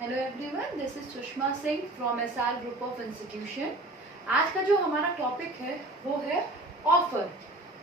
Hello everyone, this is Sushma Singh from SR group of institution. आज का जो हमारा टॉपिक है वो है ऑफर।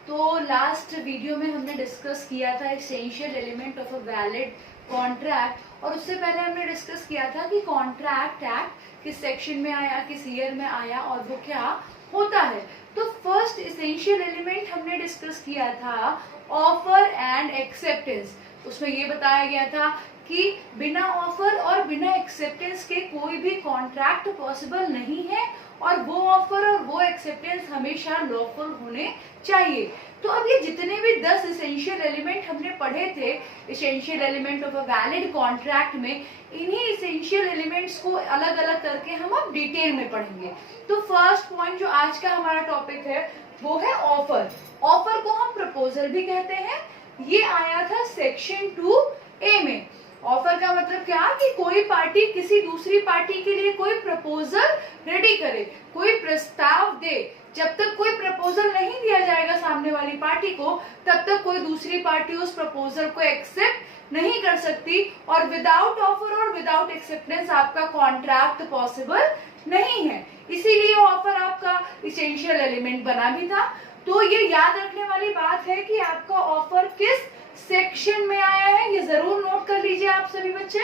तो लास्ट वीडियो में हमने डिस्कस किया था essential element of a valid contract, और उससे पहले हमने डिस्कस किया था कि कॉन्ट्रैक्ट एक्ट किस सेक्शन में आया, किस ईयर में आया और वो क्या होता है। तो फर्स्ट एसेंशियल एलिमेंट हमने डिस्कस किया था ऑफर एंड एक्सेप्टेंस। उसमें ये बताया गया था कि बिना ऑफर और बिना एक्सेप्टेंस के कोई भी कॉन्ट्रैक्ट पॉसिबल नहीं है, और वो ऑफर और वो एक्सेप्टेंस हमेशा लॉफुल होने चाहिए। तो अब ये जितने भी 10 एसेंशियल एलिमेंट हमने पढ़े थे essential element of a valid contract में, इन्हीं एसेंशियल एलिमेंट्स को अलग अलग करके हम अब डिटेल में पढ़ेंगे। तो फर्स्ट पॉइंट जो आज का हमारा टॉपिक है वो है ऑफर। ऑफर को हम प्रपोजल भी कहते हैं। ये आया था सेक्शन 2A में। ऑफर का मतलब क्या कि कोई पार्टी किसी दूसरी पार्टी के लिए कोई प्रपोजल रेडी करे, कोई प्रस्ताव दे। जब तक कोई प्रपोजल नहीं दिया जाएगा सामने वाली पार्टी को, तब तक कोई दूसरी पार्टी उस प्रपोजल को एक्सेप्ट नहीं कर सकती, और विदाउट ऑफर और विदाउट एक्सेप्टेंस आपका कॉन्ट्रैक्ट पॉसिबल नहीं है। इसीलिए ऑफर आपका इसेंशियल एलिमेंट बना भी था। तो ये याद रखने वाली बात है कि आपका ऑफर किस सेक्शन में आया है, ये जरूर नोट कर लीजिए आप सभी बच्चे।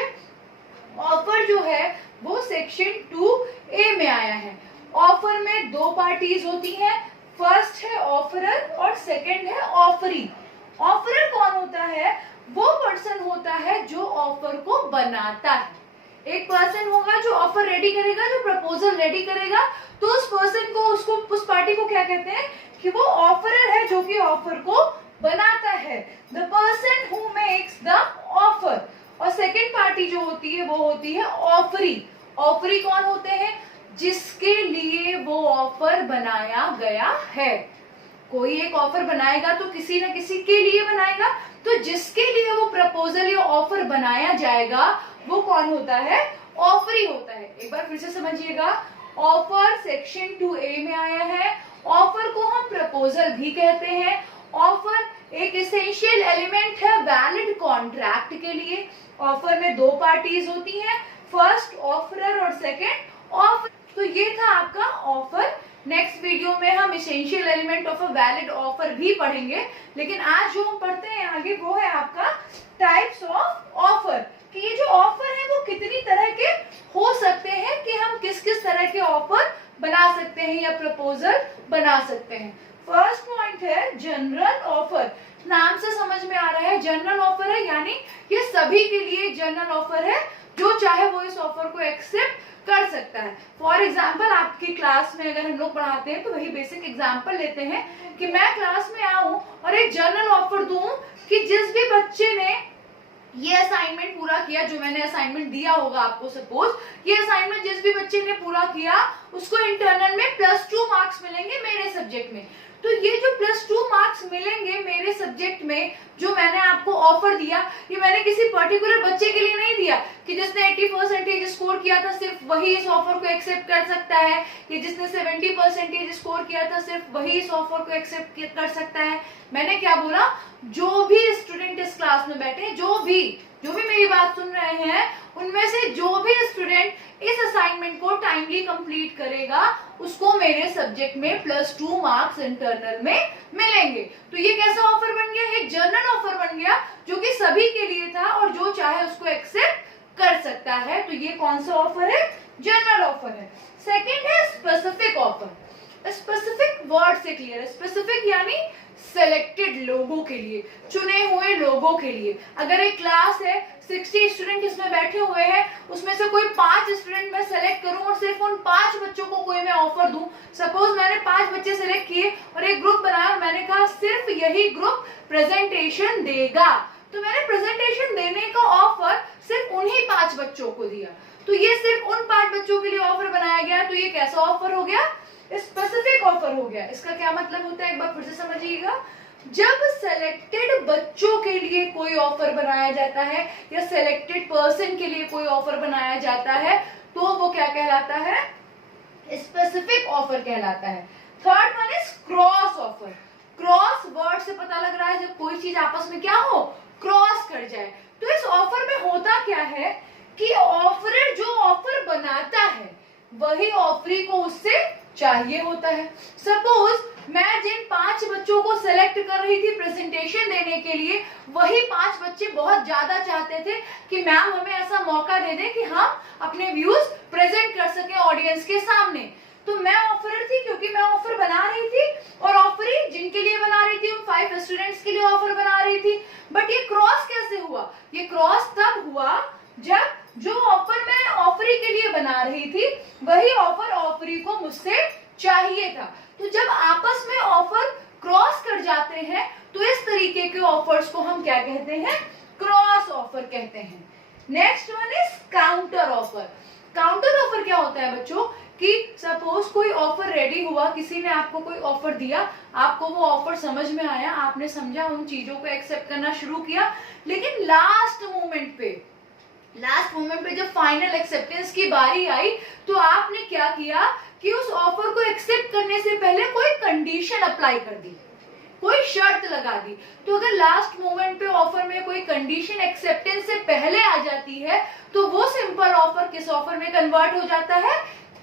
ऑफर जो है वो सेक्शन 2A में आया है। ऑफर में दो पार्टीज होती हैं, फर्स्ट है ऑफरर और सेकंड है ऑफरी। ऑफरर कौन होता है? वो पर्सन होता है जो ऑफर को बनाता है। एक पर्सन होगा जो ऑफर रेडी करेगा, जो प्रपोजल रेडी करेगा, तो उस पर्सन को, उसको, उस पार्टी को क्या कहते हैं कि वो ऑफरर है जो कि ऑफर को बनाता है। The person who makes the offer. और सेकेंड पार्टी जो होती है वो होती है ऑफरी। ऑफरी कौन होते हैं? जिसके लिए वो ऑफर बनाया गया है। कोई एक ऑफर बनाएगा तो किसी न किसी के लिए बनाएगा, तो जिसके लिए वो प्रपोजल या ऑफर बनाया जाएगा वो कौन होता है? ऑफरी होता है। एक बार फिर से समझिएगा, ऑफर सेक्शन 2A में आया है। ऑफर को हम प्रपोजल भी कहते हैं। ऑफर एक एसेंशियल एलिमेंट है वैलिड कॉन्ट्रैक्ट के लिए। ऑफर में दो पार्टीज होती हैं, फर्स्ट ऑफरर और सेकंड ऑफर। तो ये था आपका ऑफर। नेक्स्ट वीडियो में हम essential element of a valid offer भी पढ़ेंगे, लेकिन आज जो हम पढ़ते हैं आगे वो है आपका टाइप्स ऑफ ऑफर, कि ये जो ऑफर है वो कितनी तरह के हो सकते हैं, कि हम किस किस तरह के ऑफर बना सकते हैं या प्रपोजल बना सकते हैं। फर्स्ट पॉइंट है जनरल ऑफर। नाम से समझ में आ रहा है जनरल ऑफर है, यानी ये सभी के लिए जनरल ऑफर है, जो चाहे वो इस ऑफर को एक्सेप्ट कर सकता है। फॉर एग्जाम्पल, आपकी क्लास में अगर हम लोग पढ़ाते हैं तो वही बेसिक एग्जाम्पल लेते हैं कि मैं क्लास में आऊं और एक जनरल ऑफर दूं कि जिस भी बच्चे ने ये असाइनमेंट पूरा किया, जो मैंने असाइनमेंट दिया होगा आपको, सपोज ये असाइनमेंट जिस भी बच्चे ने पूरा किया उसको इंटरनल में +2 मार्क्स मिलेंगे मेरे सब्जेक्ट में। तो ये जो +2 मार्क्स मिलेंगे मेरे सब्जेक्ट में, जो मैंने आपको ऑफर दिया, ये मैंने किसी पर्टिकुलर बच्चे के लिए नहीं दिया कि जिसने 80% स्कोर किया था सिर्फ वही इस ऑफर को एक्सेप्ट कर सकता है, या जिसने 70% स्कोर किया था सिर्फ वही इस ऑफर को एक्सेप्ट कर सकता है। मैंने क्या बोला? जो भी स्टूडेंट इस क्लास में बैठे, जो भी मेरी बात सुन रहे हैं, उनमें से जो भी स्टूडेंट इस असाइनमेंट को टाइमली कंप्लीट करेगा उसको मेरे सब्जेक्ट में +2 मार्क्स इंटरनल में मिलेंगे। तो ये कैसा ऑफर बन गया? एक जनरल ऑफर बन गया जो कि सभी के लिए था, और जो चाहे उसको एक्सेप्ट कर सकता है। तो ये कौन सा ऑफर है? जनरल ऑफर है। सेकेंड है स्पेसिफिक ऑफर। स्पेसिफिक वर्ड से क्लियर है। स्पेसिफिक यानी सेलेक्टेड लोगों के लिए, चुने हुए लोगों के लिए। अगर एक क्लास है, 60 स्टूडेंट इसमें बैठे हुए हैं, उसमें से कोई 5 स्टूडेंट मैं सेलेक्ट करूं और सिर्फ उन 5 बच्चों को कोई मैं ऑफर दूं। सपोज मैंने 5 बच्चे सेलेक्ट किए और एक ग्रुप बनाया और मैंने कहा सिर्फ यही ग्रुप प्रेजेंटेशन देगा, तो मैंने प्रेजेंटेशन देने का ऑफर सिर्फ उन्हीं 5 बच्चों को दिया। तो ये सिर्फ उन 5 बच्चों के लिए ऑफर बनाया गया। तो ये कैसा ऑफर हो गया? स्पेसिफिक ऑफर हो गया। इसका क्या मतलब होता है, एक बार फिर से समझिएगा। जब सेलेक्टेड बच्चों के लिए कोई ऑफर बनाया जाता है या सेलेक्टेड पर्सन के लिए कोई ऑफर बनाया जाता है, तो वो क्या कहलाता है? स्पेसिफिक ऑफर कहलाता है। Third one is cross offer. Cross word से पता लग रहा है जब कोई चीज आपस में क्या हो, क्रॉस कर जाए। तो इस ऑफर में होता क्या है कि ऑफरर जो ऑफर बनाता है वही ऑफरी को उससे चाहिए होता है। सपोज मैं जिन 5 बच्चों को सिलेक्ट कर रही थी प्रेजेंटेशन देने के लिए, वही 5 बच्चे बहुत ज्यादा चाहते थे कि मैम हमें ऐसा मौका दे दें कि हम अपने व्यूज प्रेजेंट कर सके ऑडियंस के सामने। तो मैं ऑफरर थी क्योंकि मैं ऑफर बना रही थी, और ऑफरी जिनके लिए बना रही थी उन 5 स्टूडेंट्स के लिए ऑफर बना रही थी। बट ये क्रॉस कैसे हुआ? ये क्रॉस तब हुआ जब जो ऑफर मैं ऑफरी के लिए बना रही थी वही ऑफर ऑफरी को मुझसे चाहिए था। तो जब आपस में ऑफर क्रॉस कर जाते हैं तो इस तरीके के ऑफर्स को हम क्या कहते हैं? क्रॉस ऑफर कहते हैं। Next one is counter offer. Counter offer क्या होता है बच्चों कि सपोज कोई ऑफर रेडी हुआ, किसी ने आपको कोई ऑफर दिया, आपको वो ऑफर समझ में आया, आपने समझा, उन चीजों को एक्सेप्ट करना शुरू किया, लेकिन लास्ट मोमेंट पे जब फाइनल एक्सेप्टेंस की बारी आई तो आपने क्या किया कि उस ऑफर को एक्सेप्ट करने से पहले कोई कंडीशन अप्लाई कर दी, कोई शर्त लगा दी। तो अगर लास्ट मोमेंट पे ऑफर में कोई कंडीशन एक्सेप्टेंस से पहले आ जाती है तो वो सिंपल ऑफर किस ऑफर में कन्वर्ट हो जाता है?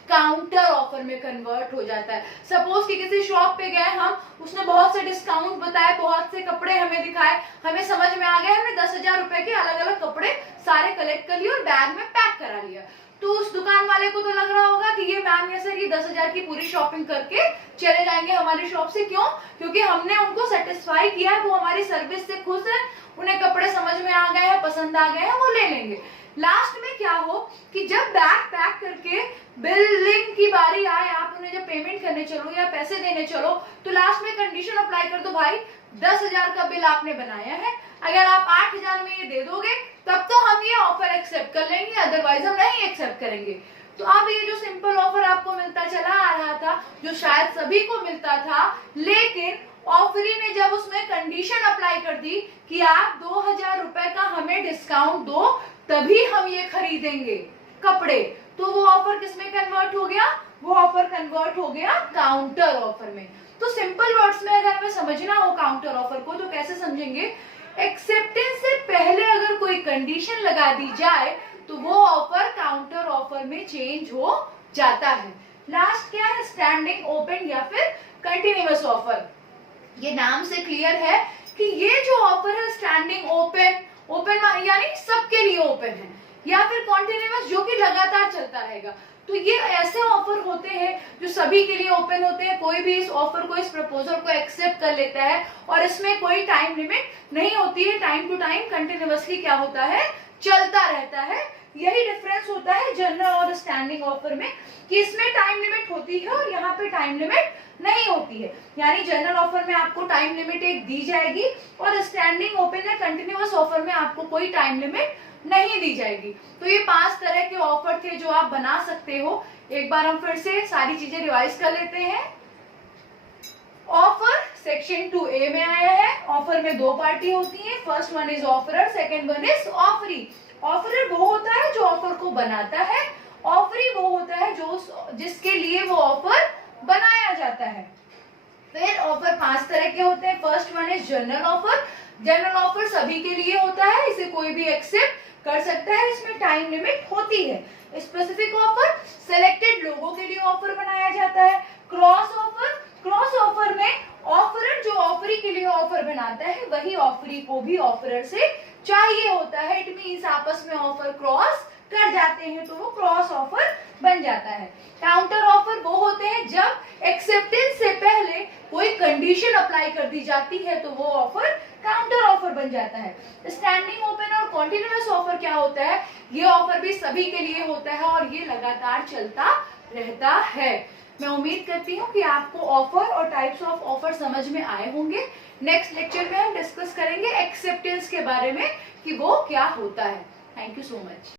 काउंटर ऑफर में कन्वर्ट हो जाता है। सपोज कि किसी शॉप पे गए हम, उसने बहुत से डिस्काउंट बताए, बहुत से कपड़े हमें दिखाए, हमें समझ में आ गया, हमने 10,000 रुपए के अलग अलग कपड़े सारे कलेक्ट कर लिए और बैग में पैक करा लिया। तो उस दुकान वाले को तो लग रहा होगा कि ये मैम या सर ये 10,000 की पूरी शॉपिंग करके चले जाएंगे हमारी शॉप से। क्यों? क्योंकि हमने उनको सेटिस्फाई किया है, वो हमारी सर्विस से खुश है, उन्हें कपड़े समझ में आ गए हैं, पसंद आ गए हैं, वो ले लेंगे। लास्ट में क्या हो कि जब बैग पैक करके बिलिंग की बारी आए, आप उन्हें जब पेमेंट करने चलो या पैसे देने चलो, तो लास्ट में कंडीशन अप्लाई कर दो, भाई 10,000 का बिल आपने बनाया है, अगर आप 8,000 में ये दे दोगे तब तो हम ये ऑफर एक्सेप्ट कर लेंगे, अदरवाइज हम नहीं एक्सेप्ट करेंगे। तो अब ये जो सिंपल ऑफर आपको मिलता चला आ रहा था, जो शायद सभी को मिलता था, लेकिन ऑफरी ने जब उसमें कंडीशन अप्लाई कर दी कि आप 2,000 रुपए का हमें डिस्काउंट दो तभी हम ये खरीदेंगे कपड़े, तो वो ऑफर किसमें कन्वर्ट हो गया? वो ऑफर कन्वर्ट हो गया काउंटर ऑफर में। तो सिंपल वर्ड्स में अगर हमें समझना हो काउंटर ऑफर को तो कैसे समझेंगे? एक्सेप्टेंस से पहले अगर कोई कंडीशन लगा दी जाए तो वो ऑफर काउंटर ऑफर में चेंज हो जाता है। लास्ट क्या है? स्टैंडिंग ओपन या फिर कंटिन्यूअस ऑफर। ये नाम से क्लियर है कि ये जो ऑफर है स्टैंडिंग ओपन यानी सबके लिए ओपन है, या फिर कॉन्टिन्यूअस जो कि लगातार चलता रहेगा। तो ये ऐसे ऑफर होते हैं जो सभी के लिए ओपन होते हैं, कोई भी इस ऑफर को, इस प्रपोजल को एक्सेप्ट कर लेता है और इसमें कोई टाइम लिमिट नहीं होती है, टाइम टू टाइम कंटिन्यूअसली क्या होता है? चलता रहता है। यही डिफरेंस होता है जनरल और स्टैंडिंग ऑफर में कि इसमें टाइम लिमिट होती है और यहाँ पे टाइम लिमिट नहीं होती है। यानी जनरल ऑफर में आपको टाइम लिमिट एक दी जाएगी और स्टैंडिंग ओपन या कंटिन्यूअस ऑफर में आपको कोई टाइम लिमिट नहीं दी जाएगी। तो ये 5 तरह के ऑफर थे जो आप बना सकते हो। एक बार हम फिर से सारी चीजें रिवाइज कर लेते हैं। ऑफर सेक्शन 2A में आया है। ऑफर में 2 पार्टी होती है, first one is offeror, second one is offeree. Offeror वो होता है जो ऑफर को बनाता है, ऑफरी वो होता है जो जिसके लिए वो ऑफर बनाया जाता है। फिर ऑफर 5 तरह के होते हैं। First one is general offer. General offer सभी के लिए होता है, इसे कोई भी एक्सेप्ट कर सकता है, इसमें टाइम लिमिट होती है। स्पेसिफिक ऑफर सिलेक्टेड लोगों के लिए ऑफर बनाया जाता है। क्रॉस ऑफर में ऑफरर जो ऑफरी के लिए ऑफर बनाता है वही ऑफरी को भी ऑफरर से चाहिए होता है। इट मींस आपस में ऑफर क्रॉस कर जाते हैं तो वो क्रॉस ऑफर बन जाता है। काउंटर ऑफर वो होते हैं जब एक्सेप्टेंस से पहले कोई कंडीशन अप्लाई कर दी जाती है तो वो ऑफर काउंटर ऑफर बन जाता है। स्टैंडिंग ओपन और कॉन्टिन्यूअस ऑफर क्या होता है? ये ऑफर भी सभी के लिए होता है और ये लगातार चलता रहता है। मैं उम्मीद करती हूँ कि आपको ऑफर और टाइप्स ऑफ ऑफर समझ में आए होंगे। नेक्स्ट लेक्चर में हम डिस्कस करेंगे एक्सेप्टेंस के बारे में कि वो क्या होता है। Thank you so much.